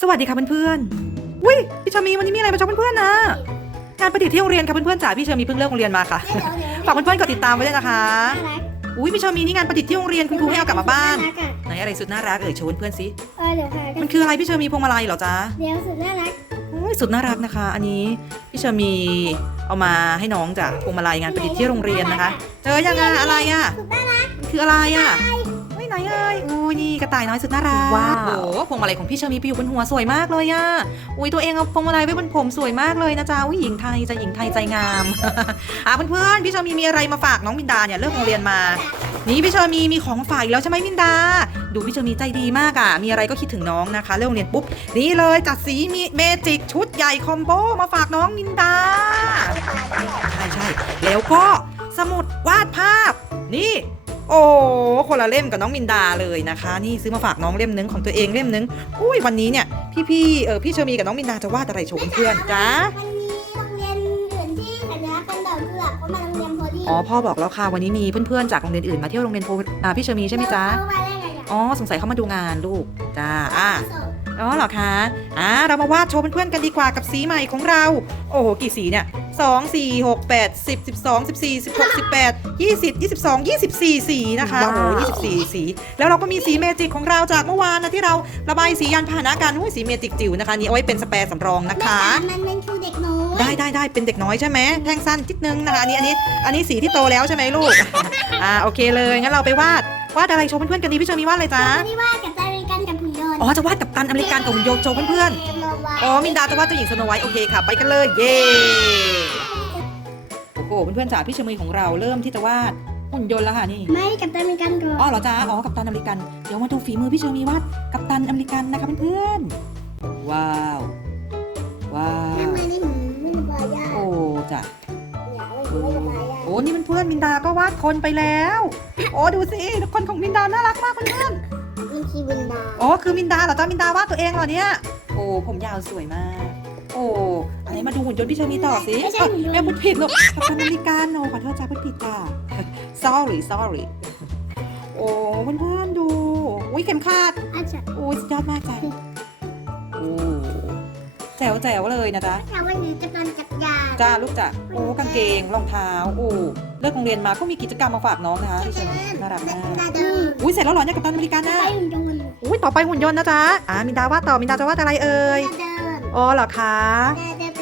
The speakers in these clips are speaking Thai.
สวัสดีค่ะเพื่อนๆวิพี่ชามีวันนี้มีอะไรมาชมเพื่อนๆนะงานประดิษฐ์ที่โรงเรียนค่ะเพื่อนๆจ๋าพี่ชามีเพิ่งเลิกโรงเรียนมาค่ะเดี๋ยวเดี๋ยวฝากเพื่อนๆกดติดตามไว้ด้วยนะคะน่ารักอุ้ยพี่ชามีนี่งานประดิษฐ์ที่โรงเรียนคุณครูให้เอากลับมาบ้านน่รักอะไหนอะไรสุดน่ารักเอ่ยโชว์เพื่อนๆสิเออเดี๋ยวค่ะมันคืออะไรพี่ชามีพวงมาลัยเหรอจ๊ะเดี๋ยวสุดน่ารักอุ้ยสุดน่ารักนะคะ อันนี้พี่ชามีเอามาให้น้องจ้ะพวงมาลัยงานประดิษฐ์ที่โรงเรียนนะคะ เจอยังไงอะไรอะสุดน่ารักมันคืออะไรอะ ไม่ไหนเอ่ยอุ้ยนี่กระต่ายน้อยสุดน่ารักว้าว โอ้โหพวงมาลัยของพี่เชอร์มีไปอยู่บนหัวสวยมากเลยอะอุ้ยตัวเองเอาพวงมาลัยไว้บนผมสวยมากเลยนะจ๊ะอุ้ยหญิงไทยจะหญิงไทยใจงาม อะเพื่อนๆพี่เชอร์มีมีอะไรมาฝากน้องมินดาเนี่ยเลิกโรงเรียนมานี่พี่เชอร์มีมีของฝากอีกแล้วใช่ไหมมินดา ดูพี่เชอร์มีใจดีมากอะ มีอะไรก็คิดถึงน้องนะคะ เลิกโรงเรียนปุ๊บนี่เลยจัดสีมีเมจิกชุดใหญ่คอมโบมาฝากน้องมินดาใช่ใช่แล้วก็สมุดวาดภาพนี่ โอ้คนละเล่มกับน้องมินดาเลยนะคะ นี่ซื้อมาฝากน้องเล่มนึงของตัวเองเล่มนึงอุ้ยวันนี้เนี่ยพี่ๆเออพี่เชอมีกับน้องมินดาจะวาดอะไรโชว์เพื่อนๆจ้าวันนี้โรงเรียนอื่นที่สัญลักษณ์เป็นดอกกุหลาบเขามาโรงเรียนโพลีอ๋อพ่อบอกแล้วค่ะวันนี้มีเพื่อนๆจากโรงเรียนอื่นมาเที่ยวโรงเรียนโพอ่าพี่เชอมีใช่ไหมจ๊ะเขามาได้ไงอะอ๋อสงสัยเขามาดูงานลูกจ้าอะส่ง อ๋อเหรอคะอ่าเรามาวาดโชว์เพื่อนๆกันดีกว่ากับสีใหม่ของเรา โอ้โหกี่สีเนี่ยสองสี่หกแปดสิบสิบสองสิบสี่สิบหกสิบแปดยี่สิบยี่สิบสองยี่สิบสี่สีนะคะโอ้ว้าวโหยี่สิบสี่สี แล้วเราก็มีสีเมจิกของเราจากเมื่อวานนะที่เราระบายสียานพาหนะกันอุ้ยสีเมจิกจิ๋วนะคะนี่เอาไว้เป็นสเปรย์สำรองนะคะแม่ตามันเป็นคือเด็กน้อยได้ได้ได้เป็นเด็กน้อยใช่ไหมแท่งสั้นจิดนึงนะคะอันนี้อันนี้อันนี้สีที่โตแล้วใช่ไหมลูกอ่าโอเคเลยงั้นเราไปวาดวาดอะไรโชว์เพื่อนๆกันดีพี่เชอมีวาดอะไรจ๊ะ ไม่ได้ว่ากับ อ๋อจะวาดกับตันอเมริกันกับหุ่นยนต์โชว์เพื่อนๆจำลองไว้อ๋อมินดาจะวาดเจ้าหญิงสโนไวท์โอเคค่ะ ไปกันเลย เย้โอ้โหเพื่อนๆจ๋าพี่ชมยของเราเริ่มที่จะวาดหุ่นยนต์แล้วค่ะนี่ ไม่กับตาริกันก่อนอ๋อเหรอจ๊ะอ๋อกัปตันอเมริกัน เดี๋ยวมาดูฝีมือพี่ชมยวาดกัปตันอเมริกันนะคะเพื่อนๆ ว้าว ว้าวทำไมนี่หืมไม่สบายยากโอ้จ้ะอย่าเอาไว้ไม่สบายยากโอ้นี่เพื่อนๆมินดาก็วาดคนไปแล้ว โอ้ดูสิคนของมินดาน่ารักมากเพื่อนนี่ คือวินดาๆอ๋อคือมินดาเหรอจ๊ะมินดาวาดตัวเองเหรอเนี่ยโอ้ผมยาวสวยมาก โอ้อันนี้มาดูหุ่นยนต์พี่ชมต่อสิไม่ใช่หุ่นยนต์ แม่พูดผิดลูกกัปตันอเมริกันโอ้ขอโทษจ้าพูดผิดจ้า sorry sorry โอ้เพื่อนๆดูอุ้ยเข็มขัด อาจารย์โอ้ยสุดยอดมากจ้ะโอ้แจ๋วแจ๋วเลยนะจ๊ะเราวันนี้จะเป็นจักรยาน จ้าลูกจ้ะโอ้กางเกงรองเท้าโอ้เลิกโรงเรียนมาก็มีกิจกรรมมาฝากน้องนะคะพี่ชมน่ารักมากดาเดินอุ้ยเสร็จแล้วเหรอเนี่ยกัปตันอเมริกันไปนะหุ่นยนต์อุ้ยต่อไปหุ่นยนต์นะจ๊ะอ่ามินดาวาดต่อมินดาจะวาดอะไรเอ่ยดาเดินอ๋อเหรอคะดาเดินไป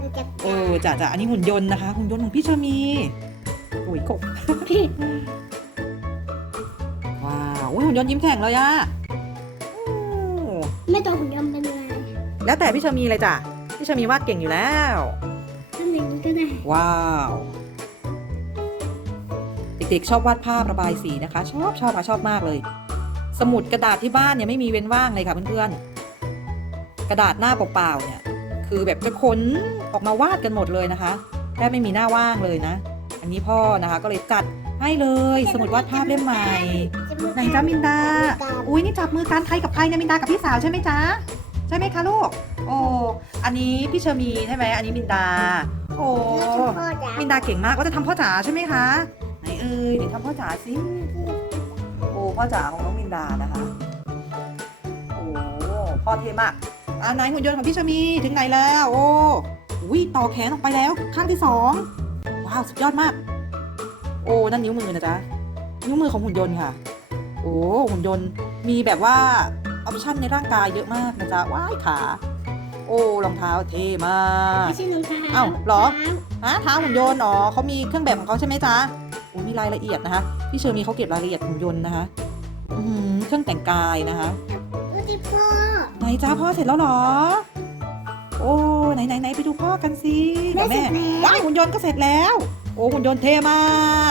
เป็นจักรโอ้ยานจ้ะจ้ะอันนี้หุ่นยนต์นะคะ หุ่นยนต์ของพี่ชามีโอ้ยกบว้าวอุ๊ยหุ่นยนต์ยิ้มแข่งเลยอะโอ้ไม่ตัวหุ่นยนต์เป็นอะไรแล้วแต่พี่ชามีเลยจ้ะพี่ชามีวาดเก่งอยู่แล้วทำอย่างนี้ ก็ได้ ว้าวเด็กๆชอบวาดภาพระบายสีนะคะ ชอบชอบค่ะชอบมากเลย สมุดกระดาษที่บ้านเนี่ยไม่มีเว้นว่างเลยค่ะเพื่อนๆกระดาษหน้าเปล่าๆเนี่ย คือแบบจะค้นออกมาวาดกันหมดเลยนะคะแทบไม่มีหน้าว่างเลยนะ อันนี้พ่อนะคะ ก็เลยจัดให้เลยสมุดวาดภาพเล่มใหม่ไหนจ้ามินดา อุ้ยนี่จับมือกันใครกับใครเนี่ยมินดากับพี่สาวใช่ไหมจ๊ะใช่ไหมคะลูก โอ้ อันนี้พี่เชอมีใช่ไหม อันนี้มินดา โอ้พ่อจ๋ามินดาเก่งมากก็จะทำพ่อจ๋าใช่ไหมคะ ไหนเอ่ยเดี๋ยวทำพ่อจ๋าสิ โอ้พ่อจ๋าของน้องมินดานะคะ โอ้พ่อเท่มากอ่าไหนหุ่นยนต์ของพี่เชอมีถึงไหนแล้ว โอ้อุ้ยต่อแขนออกไปแล้วข้างที่สองว้าวสุดยอดมาก โอ้นั่นนิ้วมือนะจ๊ะ นิ้วมือของหุ่นยนต์ค่ะ โอ้หุ่นยนต์มีแบบว่า ออปชั่นในร่างกายเยอะมากนะจ๊ะว้ายขา โอ้รองเท้าเท่มาก ไม่ใช่รองเท้าอ้าวเหรอ ฮะเท้าหุ่นยนต์อ๋อเขามีเครื่องแบบของเขาใช่ไหมจ๊ะโอ้มีรายละเอียดนะคะ พี่เชอร์มีเขาเก็บรายละเอียดหุ่นยนต์นะคะอือหือเครื่องแต่งกายนะคะดูที่พ่อไหนจ้าพ่อเสร็จแล้วเหรอ โอ้ไหนไหนไหนไปดูพ่อกันสิแม่เดี๋ยวเสร็แม่จแล้วว้ายหุ่นยนต์ก็เสร็จแล้ว โอ้หุ่นยนต์เท่มา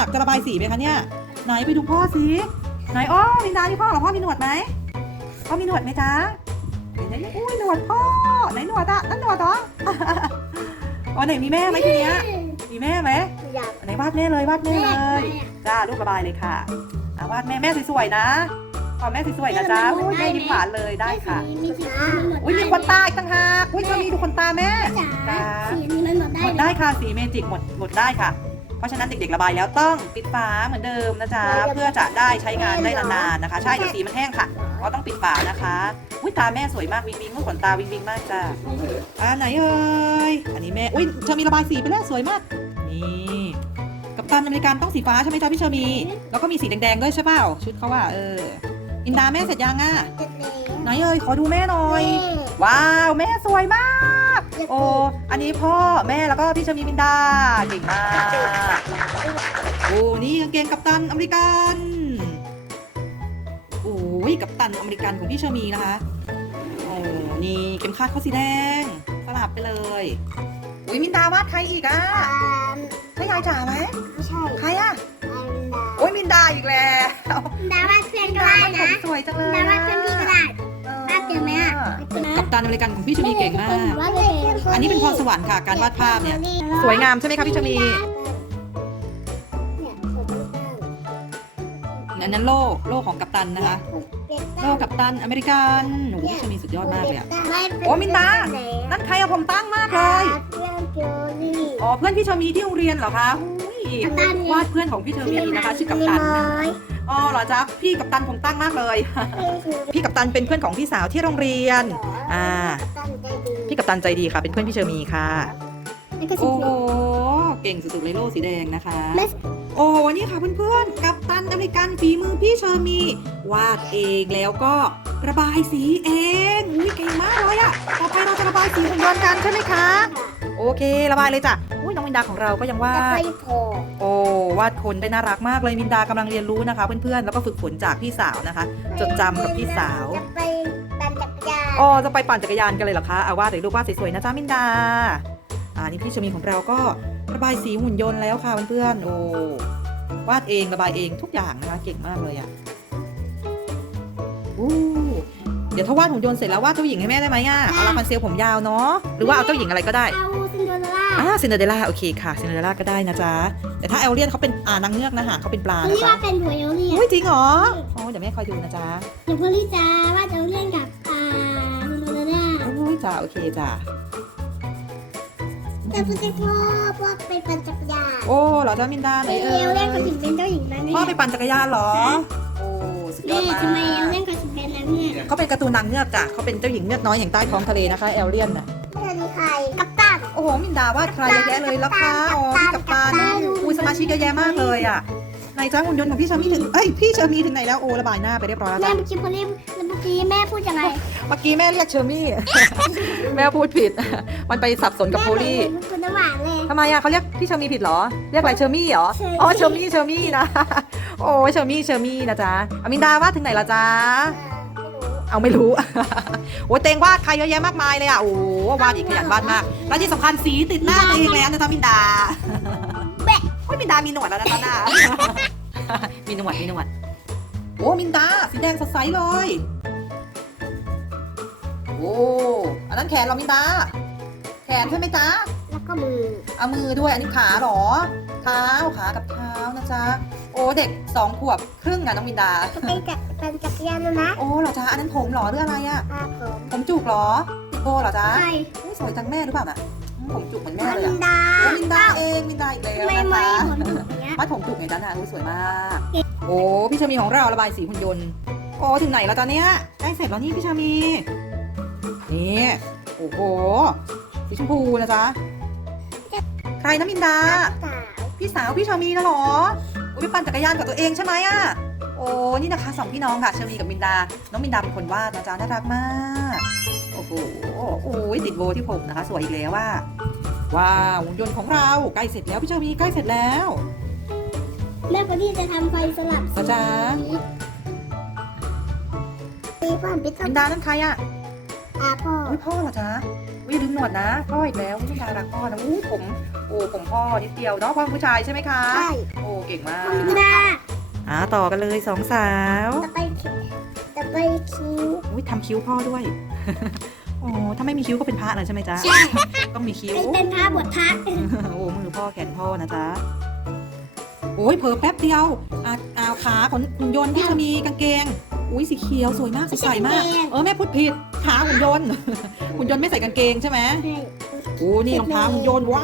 กจะระบายสีไหมคะเนี่ยไหนไปดูพ่อสิไหนอ๋อมินดาที่พ่อเหรอพ่อมีหนวดไหม พ่อมีหนวดไหมจ๊ะไหนไหนอุ้ยหนวดพ่อไหนหนวดอะนั่นหนวดเหรออ๋อไหนมีแม่ไหมทีเนี้ยมีแม่ไหมอยากไหนวาดแม่เลยวาดแม่แม่เลยจ้ารูประบายเลยค่ะอะวาดแม่แม่สวยๆนะขอแม่สวยๆนะจ๊ะอุ้ยแม่ยิ้มหวานเลยได้ค่ะมีสีมันหมดอุ้ยมีคนตาอีกต่างหากอุ้ยจะมีดูคนตาแม่ จ๋าสีนี้มันหมดได้หมดได้ค่ะสีเมจิกหมดหมดได้ค่ะ เพราะฉะนั้นเด็กๆระบายแล้วต้องปิดฝาเหมือนเดิมนะจ๊ะเพื่อจะได้ใช้งานได้นานๆนะคะ ใช่เดี๋ยวสีมันแห้งค่ะก็ต้องปิดฝานะคะอุ้ยตาแม่สวยมากวิงวิงลูกขนตาวิงวิงมากจ้ะอ่าไหนเอ่ยอันนี้แม่อุ้ยเชอมีระบายสีไปแล้วสวยมากนี่กัปตันอเมริกันต้องสีฟ้าใช่ไหมจ๊ะพี่เชอมีแล้วก็มีสีแดงๆด้วยใช่เปล่าชุดเขาว่าเอออินดาแม่เสร็จยังอะเจ็ดเลยไหนเอ่ยขอดูแม่หน่อย ว้าว แม่สวยมาก โอ้อันนี้พ่อแม่แล้วก็พี่ชมีมินดาเก่งมากโอ้นี่กางเกงกัปตันอเมริกันโอ้ยกัปตันอเมริกันของพี่ชมีนะคะโอ้นี่เข็มขัดเขาสีแดงสลับไปเลยอุ้ยมินดาวาดใครอีกอะอ่าใช่ยายจ๋าไหมไม่ใช่ใครอะอันดาโอ้ยมินดาอีกแล้วดาวาดเพื่อนก็ได้นะสวยจังเลยดาวาดเพื่อนพี่ก็ได้วาด เก่งไหมอะกัปตันอเมริกันของพี่ชมีเก่งมากวาดเลยอันนี้เป็นพรสวรรค์ค่ะ การวาดภาพเนี่ย สวยงามใช่ไหมคะพี่ชมีอันนั้นโล่โล่ของกัปตันนะคะ โล่กัปตันอเมริกันโอ้โหพี่ชมีสุดยอดมากเลยอะโอ้มินดานั่นใครอะผมตั้งมากเลยเพื่อนโจลี่อ๋อเพื่อนพี่ชมีที่โรงเรียนเหรอคะอุ้ยกัปตันไงวาดเพื่อนของพี่เชมีนะคะชื่อกัปตัน อ๋อเหรอจ๊ะพี่กัปตันผมตั้งมากเลย พี่กัปตันเป็นเพื่อนของพี่สาวที่โรงเรียน อ่า พี่กัปตันใจดีค่ะ เป็นเพื่อนพี่เชอมีค่ะ โอ้โห เก่งสุดๆเลยโล่สีแดงนะคะไม่โอ้นี่ค่ะเพื่อนๆ กัปตันอเมริกันฝีมือพี่เชอร์มี วาดเองแล้วก็ระบายสีเองอุ้ยเก่งมากเลยอะต่อไปเราจะระบายสีหุ่นยนต์กันใช่ไหมคะ โอเค ระบายเลยจ้ะอุ้ ยน้องมินดาของเราก็ยังวาจะไปดโผล่โอ้วาดคนได้น่ารักมากเลยมินดากำลังเรียนรู้นะคะ เพื่อนๆ แล้วก็ฝึกฝนจากพี่สาวนะคะ จดจำกับพี่สาวจะไปปั่นจักรยานอ๋อจะไปปั่นจักรยานกันเลยเหรอคะเอาวาดเลยลูกวาดสวยๆนะจ๊ะมินดาอ่านี่พี่ชมีของเราก็ระบายสีหุ่นยนต์แล้วค่ะเพื่อนๆโอ้วาดเองระบายเองทุกอย่างนะคะเก่งมากเลยอะอู้เดี๋ยวถ้าวาดหุ่นยนต์เสร็จแล้ววาดเจ้าหญิงให้แม่ได้ไหมอะเอาลาพันเซลผมยาวเนาะหรือว่าเอาเจ้าหญิงอะไรก็ได้ เอา อ่าซินเดอเรลล่าโอเคค่ะซินเดอเรลล่าก็ได้นะจ๊ะ แต่ถ้าเอลเลียนเขาเป็นอ่านางเงือกนะหางเขาเป็นปลาเขานะเรียกจ๊ะว่าเป็นหัวเอลเลียนอุ้ยจริงเหรออ๋อเดี๋ยวแม่คอยดูนะจ๊ะเดี๋ยวพอลี่จะว่าจะเล่นกับอ่าซินโดเรลล่าอุ้ยจ้าโอเคจ้าแต่พอจะพ่อพ่อไปปั่นจักรยานโอ้เหรอจ้ามินดาไหนเอเอ่ยลเล่นเขาถึงเป็นเจ้าหญิงแล้วเนี่ยพ่อไปปั่นจักรยานเหรอโอ้สุดยอแม่ดมากทำไมเอลเล่นเขาถึงเป็นนางเงือกเขาเป็นการ์ตูนนางเงือกจ้ะเขาเป็นเจ้าหญิงเงือกน้อยแห่งใต้ท้องทะเลนะคะเอลเลียนน่ะ เพื่อนใคร กัปตัน โอ้โห มินดาวาดใครเยอะแยะเลยแล้วคะอ๋อพี่กับตากัปตันอุ้ยสมาชิกเยอะแยะมากเลยอะไหนจ้าหุ่นยนต์ของพี่เชอร์มีถึง เอ้ย พี่เชอร์มีถึงไหนแล้ว โอ้ระบายหน้าไปเรียบร้อยแล้วแม่จ้ะเมื่อกี้พอลี่เมื่อกี้แม่พูดยังไง เมื่อกี้แม่เรียกเชอร์มี่ แม่พูดผิด มันไปสับสนกับโพลี่แม่เหมือนคุณน้ำหวานเลยทำไมอะเขาเรียกพี่เชอร์มีผิดเหรอ เรียกอะไรเชอร์มี่เหรอเชอร์มี่อ๋อ เชอร์มี่ เชอร์มี่นะ โอ้ยเชอร์มี่ เชอร์มี่นะจ๊ะอามินดาวาดถึงไหนละจ๊ะ เอาไม่รู้ โอ้ยเตงวาดใครเยอะแยะมากมายเลยอะ โอ้วาดอีกขยันวาดมาก แล้วที่สำคัญสีติดหน้าตัวเองแล้วนะจ๊ะมินดาแบะโอ้ยมินดามีหนวดแล้วนะตอนหน้า มีหนวดมีหนวด โอ้มินดาสีแดงสดใสเลย โอ้อันนั้นแขนเรามินดา แขนใช่ไหมจ๊ะ แล้วก็มือ เอามือด้วย อันนี้ขาเหรอ เท้าขากับเท้านะจ๊ะ โอ้เด็กสองขวบครึ่งอะน้องมินดา จะไปจักปั่นจักรยานแล้วนะโอ้เหรอจ๊ะอันนั้นผมเหรอหรืออะไรอะตาผมผมจุกเหรอติดโบเหรอจ๊ะใช่เฮ้ยสวยจังแม่หรือเปล่าน่ะอืมผมจุกเหมือนแม่เลยมิอะนดา โอ้มินดาเองมินดาอีกแล้วทำไมนะไม่คะผมถึงอย่างเงี้ย มัดผมจุกไงจ๊ะนะโอ้สวยมาก โอ้พี่ชามีของเราระบายสีหุ่นยนต์โอ้ถึงไหนแล้วตอนเนี้ยใกล้เสร็จแล้วนี่พี่ชามีนี่โอ้โหสีชมพูนะจ๊ะใครนะมินดา สาวพี่สาวพี่ชามีนะเหรอโอ้ยไปปั่นจักรยานกับตัวเองใช่ไหมอะโอ้นี่นะคะสองพี่น้องค่ะชามีกับมินดา น้องมินดาเป็นคนวาดนะจ๊ะน่ารักมากโอ้โหโอ้ยติดโบที่ผมนะคะ สวยอีกแล้วว่าว้าวหุ่นยนต์ของเราใกล้เสร็จแล้วพี่ชามีใกล้เสร็จแล้วแม่คนที่จะทำไฟสลับนะจ๊ะสีก่อนพี่ต้มินนดานั่นใครอะอาพ่ออุ้ยพ่อเหรอจ๊ะอุ้ยลืมหนวดนะพ่ออีกแล้วมินดารักพ่อนะอุ้ยผม โอ้ผมพ่อนิดเดียวเนาะพ่อผู้ชายใช่ไหมคะใช่ โอ้เก่งมากมินดาอ่าต่อกันเลยสองสาวจะไปจะไปคิ้ว อุ้ยทำคิ้วพ่อด้วย โอ้ถ้าไม่มีคิ้วก็เป็นพระเลยใช่ไหมจ๊ะใช่ ต้องมีคิ้ว เป็นเป็นพระบวชพระโอ้มือพ่อแขนพ่อนะจ๊ะ โอ้ยเผลอแป๊บเดียวอ่าอ่าขาขนหุ่นยนต์ที่จะมีกางเกง อุ้ยสีเขียวสวยมากสดใสมาก เออแม่พูดผิดขาหุ่นยนต์ หุ่นยนต์ไม่ใส่กางเกงใช่ไหม ใช่ โอ้นี่รองเท้าหุ่นยนต์ว้า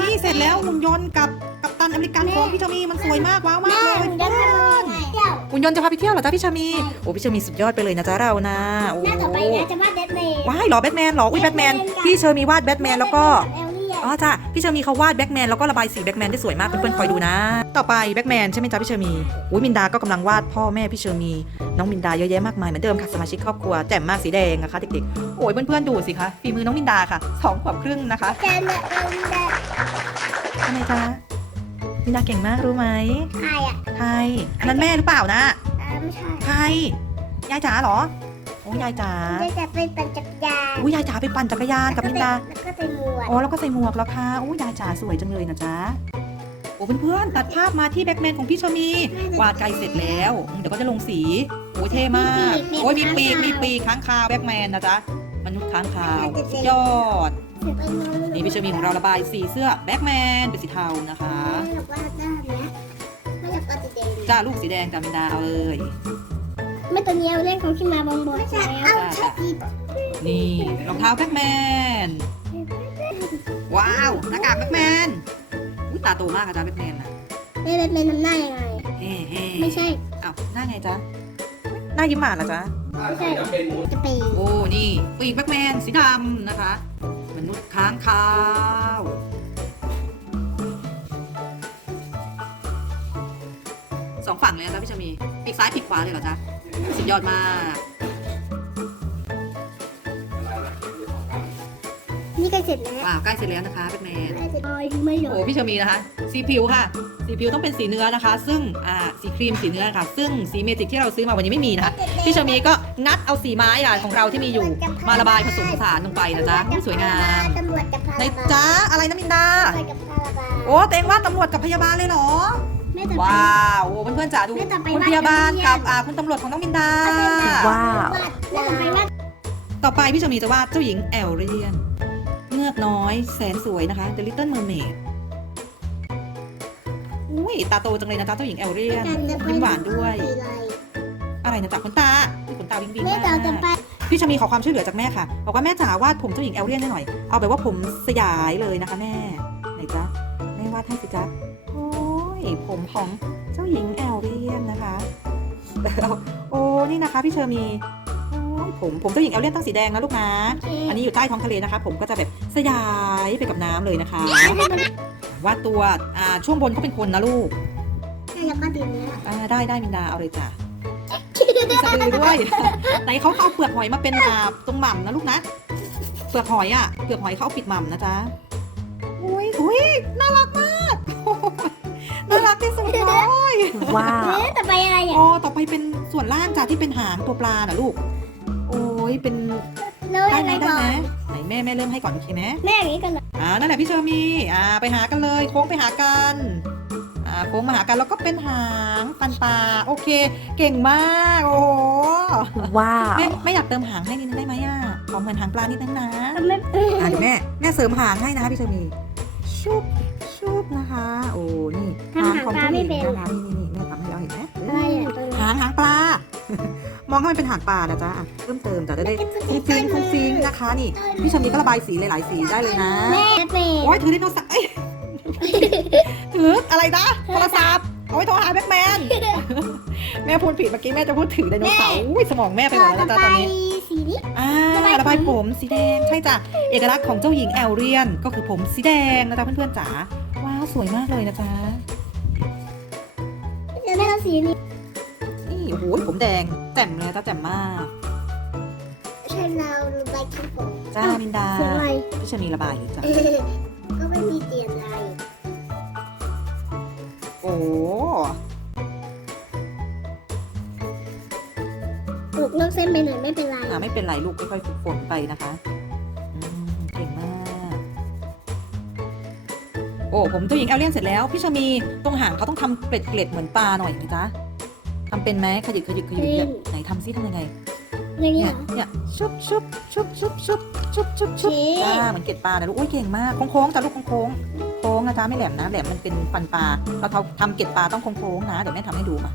นี่เสร็จแล้วหุ่นยนต์กับกับตันนต์อเมริกันของพี่เชอมีมันสวยมากว้าวมากแม่เลยหนูจะทำยังไงเดี๋ยวหุ่นยนต์จะพาไปเที่ยวเหรอจ๊ะพี่เชอมีโอ้พี่เชอมีสุดยอดไปเลยนะจ๊ะเรานะโอ้หน้าต่อไปนะจะวาดเดดเมย์ว้ายเหรอแบทแมนเหรออุ้ยแบทแมนพี่เชอมีวาดแบทแมนแล้วก็เอลลี่อะอ๋อจ้ะพี่เชอมีเขาวาดแบ็กแมนแล้วก็ระบายสีแบ็กแมนได้สวยมากเพื่อนๆคอยดูนะ ต่อไปแบ็กแมนใช่ไหมจ๊ะพี่เชอมีอุ้ยมินดาก็กำลังวาดพ่อแม่พี่เชอมี น้องมินดาเยอะแยะมากมายเหมือนเดิมค่ะสมาชิกครอบครัวแจ่มมากสีแดงนะคะเด็กๆโอ้ยเพื่อนๆดูสิคะฝีมือน้องมินดาค่ะสองขวบครึ่งนะคะแกนเนี่ยเราจะทำไมจ๊ะมินดาเก่งมากรู้ไหมใครอะใครอันนั้นแม่หรือเปล่านะอ่าไม่ใช่ใครยายจ๋าเหรอโอ้ยายจ๋าจะจะไปปั่นจักรยานอุ้ยยายจ๋าไปปั่นจักรยานกับมินดาแล้วก็ใส่หมวกอ๋อแล้วก็ใส่หมวกแล้วค่ะโอ้ยายจ๋าสวยจังเลยนะจ๊ะโอ้เพื่อนๆตัดภาพมาที่แบ็กแมนของพี่ชมีวาดไกลเสร็จแล้วอืมเดี๋ยวก็จะลงสีโอ้ยเท่มากโอ้ยมีปีกมีปีกค้างคาวแบ็กแมนนะจ๊ะมนุษย์ค้างคาวสุดยอดนี่พี่ชมีของเราระบายสีเสื้อแบ็กแมนเป็นสีเทานะคะไม่อยากวาดได้ไหมไม่อยากวาดสีแดงจ้าลูกสีแดงจามินดาเอาเลย ไม่ตัวเนี้ยเล่นของขึ้นมาบองบองแล้วเอาชัดอีกนี่รองเท้าแบ็กแมน ว้าวหน้ากากแบ็กแมนอุ๊ยตาโตมากอะจ๊ะแบ็กแมนอะเล่นเป็นทำหน้ายังไง เฮ้เฮ้ไม่ใช่อ้าวหน้าไงจ๊ะ หน้ายิ้มหวานเหรอจ๊ะ ไม่ใช่จะปีโอ้ นี่ปีกแบ็กแมนสีดำนะคะมนุษย์ค้างคาวสองฝั่งเลยนะจ๊ะพี่ชามีปีกซ้ายปีกขวาเลยเหรอจ๊ะ สุดยอดมาก นี่ใกล้เสร็จแล้วว้าวใกล้เสร็จแล้วนะคะแบ็กแมน ใกล้เสร็จแล้วไม่หยโอ้ดพี่ชามีนะคะ สีผิวค่ะ สีผิวต้องเป็นสีเนื้อนะคะ ซึ่งอ่าสีครีมสีเนื้อค่ะ ซึ่งสีเมจิกที่เราซื้อมาวันนี้ไม่มีนะคะพี่ชามีก็งัดเอาสีไม้ค่ะของเราที่มีอยู่มาระบายผสมผสานลงไปนะจ๊ะสวยงามตำรวจกับพาในราบาจ้าอะไรนะมินดาตำรวจกับพาราบาโอ้เตงว่าตำรวจกับพยาบาลเลยเหรอแม่ต่อไป ว้าวโอ้เพื่อนๆจ๋าดูไม่ต่อไปคุณวาดพยาบาลนักเรียนกับอ่าคุณตำรวจของน้องมินดาว้าวแม่ต่อไปว่าต่อไปพี่ชมีจะวาดเจ้าหญิงแอลเรียนเงือกน้อยแสนสวยนะคะ The Little Mermaid อุ้ยตาโตจังเลยนะจ๊ะเจ้าหญิงแอลเรียนยิ้มหวานด้วย อะไรนะจ๊ะขนตาอุ๊ยขนตาวิงวิงแม่มาต่อจะกไปพี่ชมีขอความช่วยเหลือจากแม่ค่ะบอกว่าแม่จ๋าวาดผมเจ้าหญิงแอลเรียนให้หน่อยเอาแบบว่าผมสยายเลยนะคะแม่ไหนจ๊ะแม่วาดให้สิจ๊ะ โอ้ยผมของเจ้าหญิงแอลเรียนนะคะโอ้นี่นะคะพี่เชอร์มีโอ้ยผมผมเจ้าหญิงแอลเรียนต้องสีแดงนะลูกนะ อันนี้อยู่ใต้ท้องทะเลนะคะ ผมก็จะแบบสยายไปกับน้ำเลยนะคะวาดตัวอ่าช่วงบนเขาเป็นคนนะลูกแล้วก็ตีเนื้ออ่าได้ได้มินดาเอาเลยจ้ะมีสะดือด้วยไหนเขาเอาเปลือกหอยมาเป็นอ่าตรงหม่ำนะลูกนะเปลือกหอยอะเปลือกหอยเขาเอาปิดหม่ำนะจ๊ะอุ้ยอุ้ยน่ารักมากน่า รักที่สุดเลยว้าวแม่ต่อไปอะไรอะอ๋อต่อไปเป็นส่วนล่างจ้ะที่เป็นหางตัวปลาน่ะลูก โอ้ยเป็นแล้วได้อะไหไรมได้ก่อไหมนไหนแม่แม่เริ่มให้ก่อนโอเคไหมแม่อย่างนี้กันเหรออ่านั่นแหละพี่เชอร์มีอ่าไปหากันเลยโค้งไปหากันอ่าโค้งมาหากันแล้วก็เป็นหางฟันปลาโอเค เก่งมากโอ้โหว้าว แม่ไม่อยากเติมหางให้นิดนึงได้ไหมอะขอเหมือนหางปลานิดนึงนะแม่อะเดี๋ยวแม่แม่เสริมหางให้นะคะพี่เชอร์มีชุบ ชุบนะคะ โอ้ นี่หางของเจ้าหญิงนะคะนี่นี่นี่แม่ทำให้เราเห็นไหมอะไรอะตรงนี้หางหางปลา มองให้มันเป็นหางปลานะจ๊ะอะเพิ่มเติมจะได้ได้ฟุ้งฟิงฟุ้งฟิงนะคะ นี่พี่เชอร์มีก็ระบายสีหลายๆสีได้เลยนะแม่เป็นโอ้ยถือไดโนเสาร์เอ้ยถืออะไรนะโทรศัพท์เอาไว้โทรหาแบ็กแมน แม่พูดผิดเมื่อกี้แม่จะพูดถือไดโนเสาร์อุ้ยสมองแม่ไปหมดแล้วนะจ๊ะตอนนี้สีนี้อ่าระบายผมสีแดงใช่จ้ะ เอกลักษณ์ของเจ้าหญิงแอลเรียน ก็คือผมสีแดงนะจ๊ะเพื่อนๆจ๋า ว้าวสวยมากเลยนะจ๊ะแล้วแม่เอาสีนี้นี่โอ้โหผมแดงแจ่มเลยจ้ะแจ่มมากใช่เราดูใบขี้ผมจ้ามินดาสีอะไรพี่ชะนีระบายอยู่จ้ะก็ไม่มีเตียนอะไรโอ้ปลุกเลิกเส้นไปหน่อยไม่เป็นไรอ่าไม่เป็นไรลูกค่อยๆฝึกฝนไปนะคะอืมเก่งมาก โอ้ผมเจ้าหญิงแอลเลียนเสร็จแล้วพี่ชะมีตรงหางเขาต้องทำเกล็ดเกล็ดๆเหมือนปลาหน่อยนะจ๊ะทำเป็นไหมขยิบขยิบขยิบเนี่ยไหนทำซิทำยังไงในนี้เนี่เหยรอเนี่ยชุบชุบชุบชุบชุบชุบชุบชุบโอเคจ้าเหมือนเกล็ดปลานะลูกโอ้ยเก่งมากโค้งๆจ้าลูกโค้งๆโค้งนะจ๊ะไม่แหลมนะแหลมมันเป็นฟันปลาเราทำเกล็ดปลาต้องโค้งๆนะเดี๋ยวแม่ทำให้ดูมา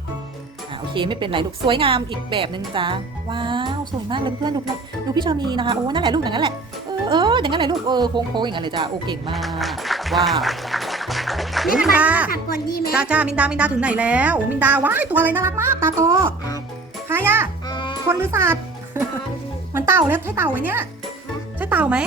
อ่าโอเคไม่เป็นไรลูกสวยงามอีกแบบนึงจ้าว้าวสวยมากเลยเพื่อนดูนะดูพี่ชามีนะคะโอ้นั่นแหละลูกอย่างนั้นแหละ เอออย่างนั้นแหละลูกเออโค้งๆอย่างนั้นเลยจ้าโอเก่งมากว้าวมินดาสับก่อนดีไหมจ้าจ้ามินดามินดาถึงไหนแล้วโอ้มินดาว้ายตัวอะไรน่ารักมากตาโตใครอะคนหรือสัตว์เหมันเต่าเลยใช่เต่าไหมเนี่ยใช่เต่าไหม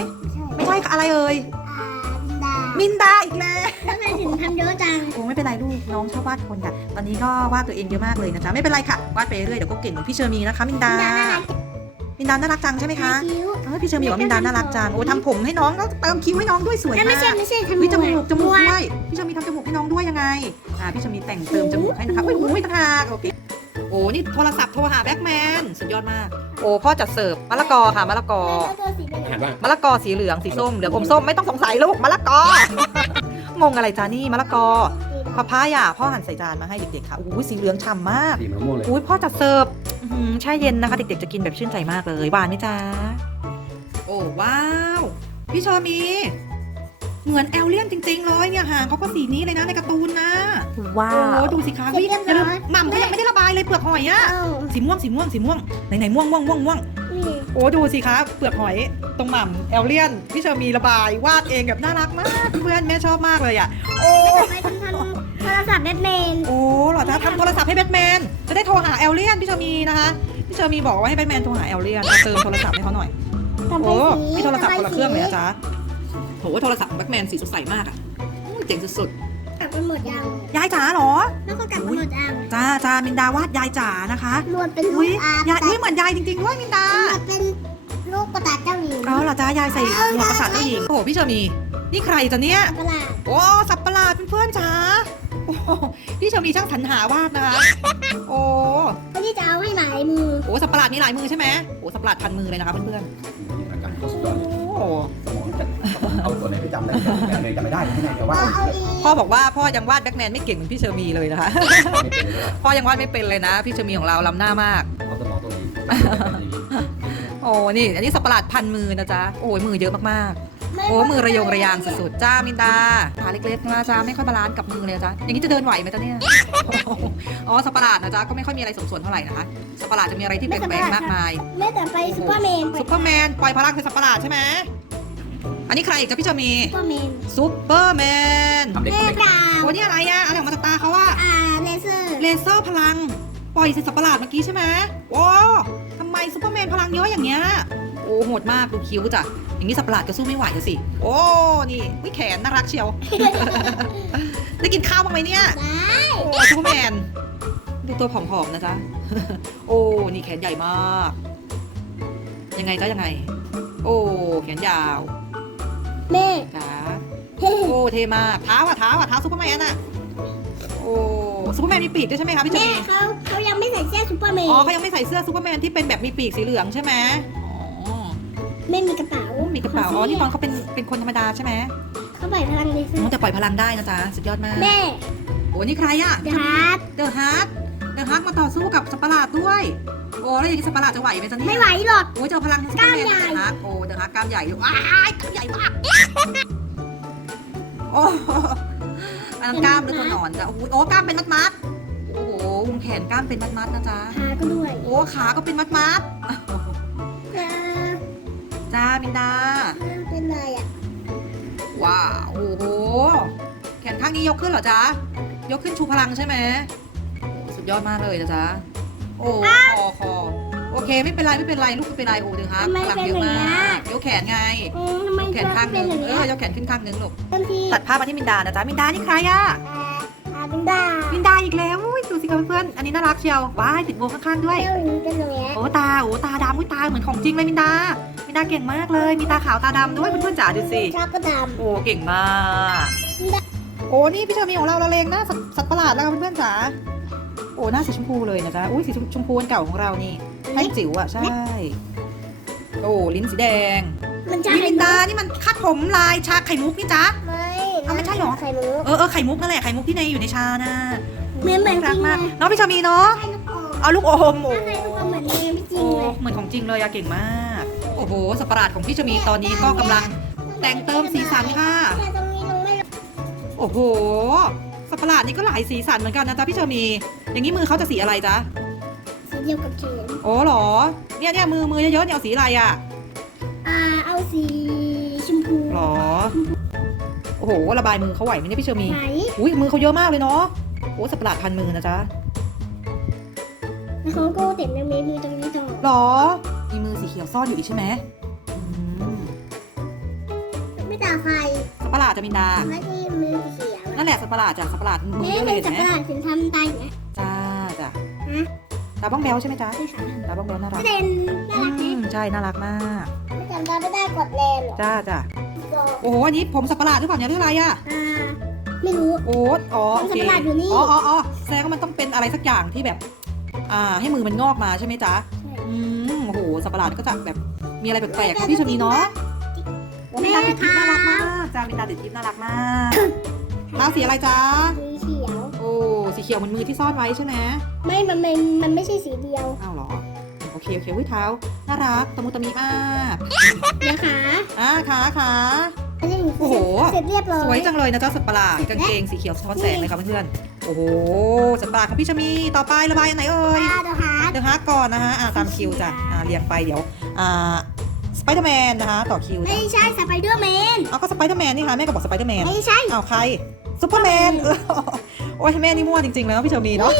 ไม่ใช่ไม่ใช่ค่ะอะไรเอ่ยอ่าบินดามินดาอีกแล้วทำไมถึงทำเยอะจัง โอ้ไม่เป็นไรลูกน้องชอบวาดคนค่ะ ตอนนี้ก็วาดตัวเองเยอะมากเลยนะจ๊ะไม่เป็นไรค่ะวาดไปเรื่อยเดี๋ยวก็เก่งเหมือนพี่เชอร์มีนะคะมินดา มินดาน่ารักจังใช่ไหมคะคิ้วเอ้ยพี่เชอร์มีบอกว่ามินดาน่ารักจังโอ้ทำผมให้น้องแล้วเติมคิ้วให้น้องด้วยสวยแต่มาไม่ใช่กไม่ใช่ทำวิจมูกจมูกด้ด้วยพี่เชอร์มีทำจมูกให้น้องด้วยยังไงอ่าพี่เชอร์มีแต่งเติมจมูกให้นะคะโอ้ยโอ้ยต่างหากโอเคโอ้นี่โทรศัพท์โทรหาแบ็คแมนสุดยอดมาก โอ้พ่อจัดเสิร์ฟมะละกอค่ะมะละกอแล้วตัวสีเป็นอาหารว่างมะละกอสีเหลืองสีส้มเหลืองอมส้มไม่ต้องสงสัยลูกมะละกองงอะไรจ้านี่มะละกอ พะพายาพ่อหั่นใส่จานมาให้เด็กๆค่ะอู้ยสีเหลืองฉ่ำมากสีมะม่วงเลยอุ้ยพ่อจัดเสิร์ฟอื้อหือแช่เย็นนะคะ เด็กๆจะกินแบบชื่นใจมากเลยหวานไหมจ๊ะโอ้ว้าว พี่ชอมี เหมือนแอลเลียนจริง ๆ เลยเนี่ยหางเขาก็สีนี้เลยนะในการ์ตูนนะว้าโอ้ว ดูสิคะวิอย่าลืมหม่ำก็ยังไม่ได้ระบายเลยเปลือกหอยอะเอ้าสีม่วงสีม่วงสีม่วงไหนไหนม่วงม่วงม่วงม่วงนี่ โอ้ดูสิคะเปลือกหอยตรงหม่ำแอลเลียนพี่เชอมีระบายวาดเองแบบน่ารักมากเพื่อนแม่ชอบมากเลยอะโอ้ไม่ทำไมทำโทรศัพท์แบทแมนโอ้เหรอจ๊ะทำโทรศัพท์ให้แบทแมนจะได้โทรหาแอลเลียนพี่เชอมีนะคะพี่เชอมีบอกว่าให้แบทแมนโทรหาแอลเลียนเติมโทรศัพท์ให้เขาหน่อยทำไปโอ้สีมีโทรศัพท์คนละเครื่องเลยนะจ๊ะจ๊ะโหโทรศัพท์ของแบทแมนสีสดใสมากอะอู้เจ๋งสุดก ลับกันหมดยังๆยายจ๋าเหรอ แล้วก็กลับกันหมดยังจ้าจ้ามินดาวาดยายจ๋านะคะรวมเป็นลูอุ้ยกอาร์ตยายอุ้ยเหมือนยายจริงๆด้วยมินดารวมเป็นลูกกระต่ายเจ้าหญิงอ๋อเหรอจ้ายายใส่หมวกกษัตริย์เจ้าหญิงโอ้โหพี่เชอมีนี่ใครจ๊ะเนี่ย ประหลาดโอ้สับประหลาดเพื่อนๆจ๋าโอ้โหพี่เชอมีช่างสรรหาวาดนะคะโอ้เขาที่จะเอาให้หมายมือโหสับประหลาดมีหลายมือใช่ไหมโอ้สับประหลาดพันมือเลยนะคะเพื่อนอ เอาตัวไหนไปจำได้แต่เลยจำไม่ได้ที่ไหนแต่ว่าเอาเอาอีกพ่อบอกว่าพ่อยังวาดแบ็กแมนไม่เก่งเหมือนพี่เชอมีเลยนะคะไม่เป็นเลยพ่อยังวาดไม่เป็นเลยนะ พี่เชอมีของเราล้ำหน้ามากเขาสมองตัวนี้โอ้นี่ อันนี้สับประหลาดพันมือนะจ๊ะ โอ้ยมือเยอะมากๆ โอ้มือระยงระยางสุดๆจ้ามินดาขาเล็กๆนะจ้าไม่ค่อยบาลานซ์กับมือเลยนะจ้าอย่างนี้จะเดินไหวไหมจ๊ะเนี่ยอ๋อสับประหลาดนะจ๊ะก็ไม่ค่อยมีอะไรสมส่วนเท่าไหร่นะคะสับประหลาดจะมีอะไรที่เปลี่ยนแปลงมากมายไม่แต่ไปซูเปอร์แมนซุปเปอร์แมนปล่อยพลังคือสับประหลาดใช่ไหมอันนี้ใครอีกจ๊ะพี่เชอมีซูเปอร์แมนซุปเปอร์แมนทำเด็กแม่เด็กดาวโอ้นี่อะไรอะอะไรออกมาจากตาเขาว่าอ่าเลเซอร์เลเซอร์พลังปล่อยสิสัตว์ประหลาดเมื่อกี้ใช่ไหมว้าทำไมซูเปอร์แมนพลังเยอะอย่างเงี้ย โอ้โหดมากดูคิ้วจ้ะอย่างนี้สัตว์ประหลาดก็สู้ไม่ไหวอะสิ โอ้ นี่วิแขนน่ารักเชียว ได้กินข้าวบ้างไหมเนี่ยได้โอ้ซูเปอร์แมน ดูตัวผอมๆนะจ๊ะ โอ้ นี่แขนใหญ่มาก ยังไงจ๊ะยังไง โอ้ แขนยาว แม่จ้าโอ้เท่มากเท้าอะเท้าอะเท้าซูเปอร์แมนอะโอ้ซูเปอร์แมนมีปีกด้วยใช่ไหมคะพี่เจแม่มี่เขาเขายังไม่ใส่เสื้อซูเปอร์แมน อ๋อเขายังไม่ใส่เสื้อซูเปอร์แมนที่เป็นแบบมีปีกสีเหลืองใช่ไหมอ๋อ ไม่มีกระเป๋าโอ้มีกระเป๋า อ๋อ นี่ตอนเขาเป็น เป็นคนธรรมดาใช่ไหมเขาปล่อยพลังเลเซอน้องร์แต่ปล่อยพลังได้นะจ๊ะ สุดยอดมาก แม่โอ้นี่ใครอะเดอะฮาร์ดเดอะฮาร์ดเดอะฮาร์ดมาต่อสู้กับสัตว์ประหลาดด้วย โอ้แล้วอย่างนี้สัตว์ประหลาดจะไหวไหมจ๊ะเนี่ยไม่ไหวหรอกโอ้ยเจอพลังทางซูเปอร์แมนกล้ามใหญ่เดอะฮาร์ดโอ้ เดอะฮาร์ดกล้ามใหญ่อยู่ว้ายกล้ามใหญ่มาก โอ้อันนั้นกล้ามหรือตัวหนอนจ้ะโอ้โหโอ้กล้ามเป็นมัดมัดๆโอ้โหวงแขนกล้ามเป็นมัดมัดๆนะจ๊ะขาก็ด้วย โอ้ขาก็เป็นมัดมัดเออๆ จ้ามินดา เป็นไรอะ ว้าวโอ้โห แขนข้างนี้ยกขึ้นเหรอจ๊ะ ยกขึ้นชูพลังใช่ไหมโอ้สุดยอดมากเลยนะจ๊ะ โอ้คอคอโอเค ไม่เป็นไรไม่เป็นไรลูกไม่เป็นไรโอ้ดึงฮะพลังเยอะมากยกแขนไงอืมทำไมยกแขนข้างหเป็นึนงอย่างเอนี้อยกแขนขึ้นข้างหนึงลูกบางทีตัดภาพมาที่มินดานะจ๊ะมินดานี่ใครอะอ่าอ่าเป็นดามินดาอีกแล้วอุ้ยดูสิ คะเพื่อนๆ อันนี้น่ารักเชียว ว้ายติดโบข้างๆด้วย เจ้าหญิงเป็นอย่างเงี้ยโอ้ตา โอ้ตาดำอุ้ยตาเหมือนของจริงเลยมินดา มินดาเก่งมากเลย มีตาขาวตาดำด้วยเพื่อนๆจ๋าดูสิชอบก็ดโอ้เก่งมาก โอ้นี่พี่เชอร์มีของเราละเลงหน้าสัตว์สัตว์ประหลาดแล้วค่ะเพื่อนๆจ๋า โอ้หน้าสีชมพูเลยนะจ๊ะ อุ้ยสีชมพูอันเก่าของเรานี่ำแป้งจิ๋วอะใช่ โอ้ลิ้นสีแดงมันจะนี่มินดา นี่มันคาดผมลายชาไข่มุกนี่จ๊ะ ไม่เอาไม่ใช่เหรอ ไข่มุกเออเออไข่มุกนั่นแหละไข่มุกที่ในอยู่ในชาน่ะ เหมือนเหมือนรัจกริงมากเลยน้องพี่เชอร์มีเนาะใช่ลูกอมเอาลูกอมโอ้ถ้าใครลูกอมเหมือนเองไม่จริโอ้งเลย เหมือนของจริงเลยอะเก่งมาก โอ้โหสัตว์ประหลาดของพี่เชอร์มีตอนนี้ก็กำลังแต่งเติมสีสันค่ะ แต่ตรงนี้ลงไม่ลงโอ้โหสัตว์ประหลาดนี่ก็หลายสีสันเหมือนกันนะจ๊ะพี่เชอร์มี อย่างนี้มือเขาจะสีอะไรจ๊ะ สีเดียวกับเขนโอ้เหรอ เนี่ยเนี่ยมือมือเยอะๆเนี่ยเอาสีอะไรอะอ่าเอาสีชมพูหรอ โอ้โหระบายมือเขาไหวไหมเนี่ยพี่เชอร์มี ไหนอุ้ยมือเขาเยอะมากเลยเนาะ โอ้สัตว์ประหลาดพันมือนะจ๊ะแล้วเขาก็เต็มยังมีมือตรงนี้ต่อหรอ มีมือสีเขียวซ่อนอยู่อีกใช่ไหมอืมไม่ตาใครสัตว์ประหลาดจะมินดาไม่ใช่มือสีเขียวนั่นแหละสัตว์ประหลาดจ้ะสัตว์ประหลาดมือนี่เยอะเลเป็ยนเห็นสัตไหมว์ประหลาดถึงทำตายอย่างเงี้ยจ้าจ้ะฮะตาบ้องแบลใช่ไหมจ๊ะใช่ค่ะตาบ้องแบลน่ารักประเด็นน่ารักไหมอืมใช่น่ารักมากไม่จำตาไม่ได้กดแลนหรอจ้าจ้ะบอกโอ้โหอันนี้ผมสัตว์ประหลาดหรือเปล่าเนี่ยหรืออะไรอะอ่า ไม่รู้ โอ้อ๋อโอผมสัเคตว์ประหลาดอยู่นี่ อ๋ออ๋ออ๋อแสดงว่ามันต้องเป็นอะไรสักอย่างที่แบบ อ่า ให้มือมันงอกมาใช่ไหมจ๊ะ อืมโอ้โหสัตว์ประหลาดก็จะแบบมีอะไรแปลกๆครับพี่ชมีเนาะโอ้มินดาติดทิพย์น่ารักมากจ้ามินดาติดทิพย์น่ารักมากเท้าสีอะไรจ๊ะ สีเขียว โอ้สีเขียวเหมันมือที่ซ่อนไว้ใช่ไหมไม่ มันมันมันไม่ใช่สีเดียวอ้าวเหรอ โอเคโอเควิเท้า น่ารักตะมุตะมิมากเดี๋ยวขาอ่าขาขาอันนี้ โอ้โห เสร็จเรียบร้อย สวยจังเลยนะจ๊ะสัตว์ประหลาดกางเกงสีเขียวสะท้อนแสงเลยครับเพื่อนๆโอ้โหสัตว์ประหลาดของพี่ชมีต่อไประบายอันไหนเอ่ยตาเดี๋ยวขาเดอะฮาร์กก่อนนะฮะอ่าตามคิวจ้ะอ่าเรียงไปเดี๋ยวอ่าสไปเดอร์แมนนะคะต่อคิวไม่จ้ะใช่สไปเดอร์แมนเอาก็สไปเดอร์แมนนี่ค่ะแม่ก็บอกสไปเดอร์แมนไม่ใช่เอาใครซูเปอร์แมนเออโอ้ยแม่นี่มั่วจริงๆแล้วพี่เชอมีเนาะ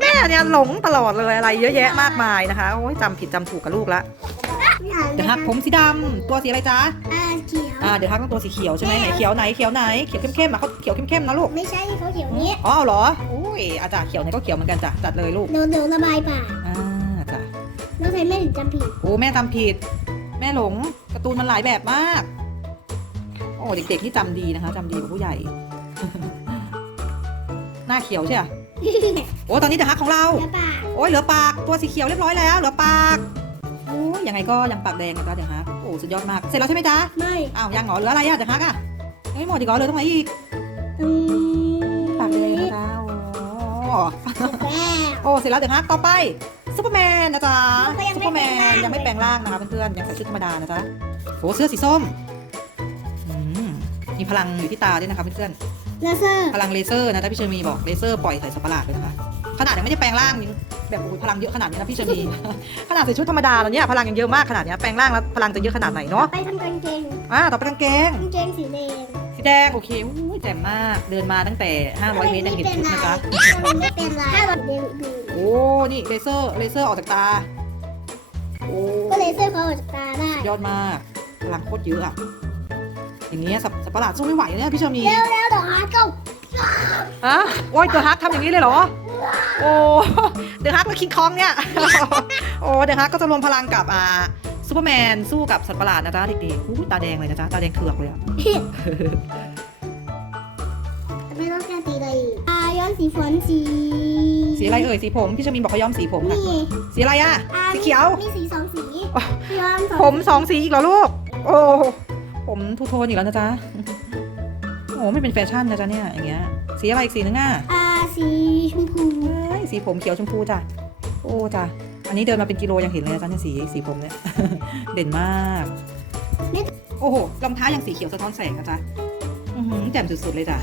แม่เนี่ยหลงตลอดเลยอะไรเยอะแยะมากมายนะคะโอ้ยจำผิดจำถูกกับลูกละเดอะฮักผมสีดำตัวสีอะไรจ๊ะ อ่าเขียวอ่าเดอะฮักต้องตัวสีเขียวใช่ไหมไหนเขียวไหนเขียวไหนเขียวเข้มๆอะเขาเขียวเข้มๆนะลูกไม่ใช่เขาเขียวนี้อ๋อเอาเหรออุ้ยอาจารย์เขียวไหนก็เขียวเหมือนกันจ้ะจัดเลยลูกเดี๋ยวเดี๋ยวระบายปากอ่าจ้ะแล้วใช้ไม่ถึงจำผิดโอ้แม่ทำผิด แม่หลงการ์ตูนมันหลายแบบมาก โอ้เด็กๆที่จำดีนะคะจำดีกว่าผู้ใหญ่ หน้าเขียวใช่ไหมโอ้ตอนนี้เดอะฮักของเราแล้วปากโอ้ยเหลือปากตัวสีเขียวเรียบร้อยแล้วเหลือปากโอ้ยยังไงก็ยังปากแดงนะจ๊ะเดอะฮักโอ้ สุดยอดมาก เสร็จแล้วใช่ไหมจ๊ะ ไม่อ้าวยังเหรอเหลืออะไรอะเดอะฮักอะยังไม่หมดอีกเหรอเหลือตรงไหนอีกอืมปากแดงนะจ๊ะโอ้แป้งโอ้เสร็จแล้วเดอะฮักต่อไปซูเปอร์แมนนะจ๊ะเขายังซูไม่เปอร์แมนแปลงร่างยังไม่แปลงร่างนะคะเพื่อนๆยังใส่ชุดธรรมดานะจ๊ะโอ้เสื้อสีส้มอืมมีพลังอยู่ที่ตาด้วยนะคะเพื่อนเลเซอร์ๆพลังเลเซอร์นะถ้าพี่เชอมีบอกเลเซอร์ปล่อยใส่สัตว์ประหลาดเลยนะคะขนาดยังไม่ได้แปลงร่างยัง แบบโอ้ยพลังเยอะขนาดนี้นะพี่เชอมีขนาดใส่ชุดธรรมดาแล้วเนี่ยพลังยังเยอะมากขนาดเนี้ยแปลงร่างแล้วพลังจะเยอะขนาดไหนเนาะไปทำกางเกงอ่าต่อไปกางเกงกางเกงสีแดงสีแดงโอเคอู้ยแจ่มมากเดินมาตั้งแต่ 500 เมตรยังเห็นชุดนะจ๊ะมันไม่เป็นไรถ้าเราเดนบีโอ้นี่เลเซอร์เลเซอร์ออกจากตาโอ้ก็เลเซอร์เขาออกจากตาได้ยอดมากพลังโคตรเยอะอะอย่างเงี้ยสับสับประหลาดสู้ไม่ไหวเนี่ยพี่เชอมีเร็วเร็วเดี๋ยวหาเก้าอะโอ้ยเดอะฮักทำอย่างนี้เลยเหรอ โอ้เดอะฮักและคิงคองเนี่ย โอ้เดอะฮักก็จะรวมพลังกับอ่าซูเปอร์แมนสู้กับสัตว์ประหลาดนะจ๊ะเด็กๆอู้ตาแดงเลยนะจ๊ะตาแดงเถือกเลยอะ ไม่ต้องการสีอะไรอีกอ่าย้อมสีฝนสีสีอะไรเอ่ยสีผมพี่ชมินบอกเขาย้อมสีผมค่ะ นี่สีอะไรอะอ่าสีเขียว มีสีสองสีอ๋อ ย้อมสองผมสองสีอีกเหรอลูก โอ้ผมทูโทนอีกแล้วนะจ๊ะ โอ้ไม่เป็นแฟชั่นนะจ๊ะเนี่ยอย่างเงี้ย สีอะไรอีกสีนึงอะ อ่า สีชมพูเอ้ยสีผมเขียวชมพูจ้ะ โอ้จ้ะ อันนี้เดินมาเป็นกิโลยังเห็นเลยนะจ๊ะเนี่ยสีสีผมเนี่ย เด่นมาก โอ้โหรองเท้ายังสีเขียวสะท้อนแสงนะจ๊ะอือหือแจ่มสุดๆเลยจ้ะ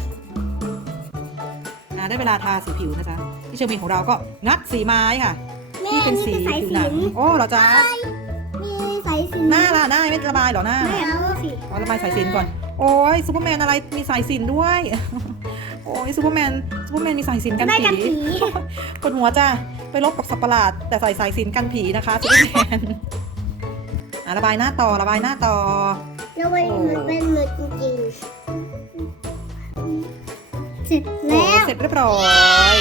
อ่าได้เวลาทาสีผิวนะจ๊ะพี่เชอร์มินของเราก็งัดสีไม้ค่ะแม่ที่เป็นนี่สีคือสายผิวสิหนังญโอ้เหรอจ๊ะมีสายสิญหน้าล่ะหน้าไม่ระบายเหรอหน้าไม่เอาสิขอระบายสายสิญจนก่อน โอ้ยซูเปอร์แมนอะไรมีสายสิญจนด้วย โอ้ยซูเปอร์แมน ซูเปอร์แมนมีสายสิญจนกันได้กันผีผีปวดหัวจ้ะไปลบกับสัตว์ประหลาด แต่ใส่สายสิญจนกันผีนะคะซูเปอร์แมนอะระบายหน้าต่อระบายหน้าต่อแล้วมันโอ้มันเป็นหมึกจริงๆเสร็จโอ้แล้วเสร็จเรียบร้อย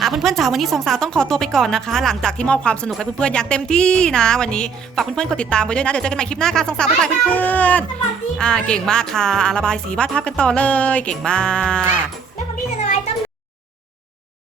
อะเพื่อนๆจ๋าวันนี้สองสาวต้องขอตัวไปก่อนนะคะ หลังจากที่มอบความสนุกให้เพื่อนๆอย่างเต็มที่นะ วันนี้ฝากเพื่อนๆกดติดตามไว้ด้วยนะเดี๋ยวเจอกันใหม่คลิปหน้าค่ะสองสาวบ๊ายบายเพื่อนๆอ่าเก่งมากค่ะอะระบายสีวาดภาพกันต่อเลย เก่งมาก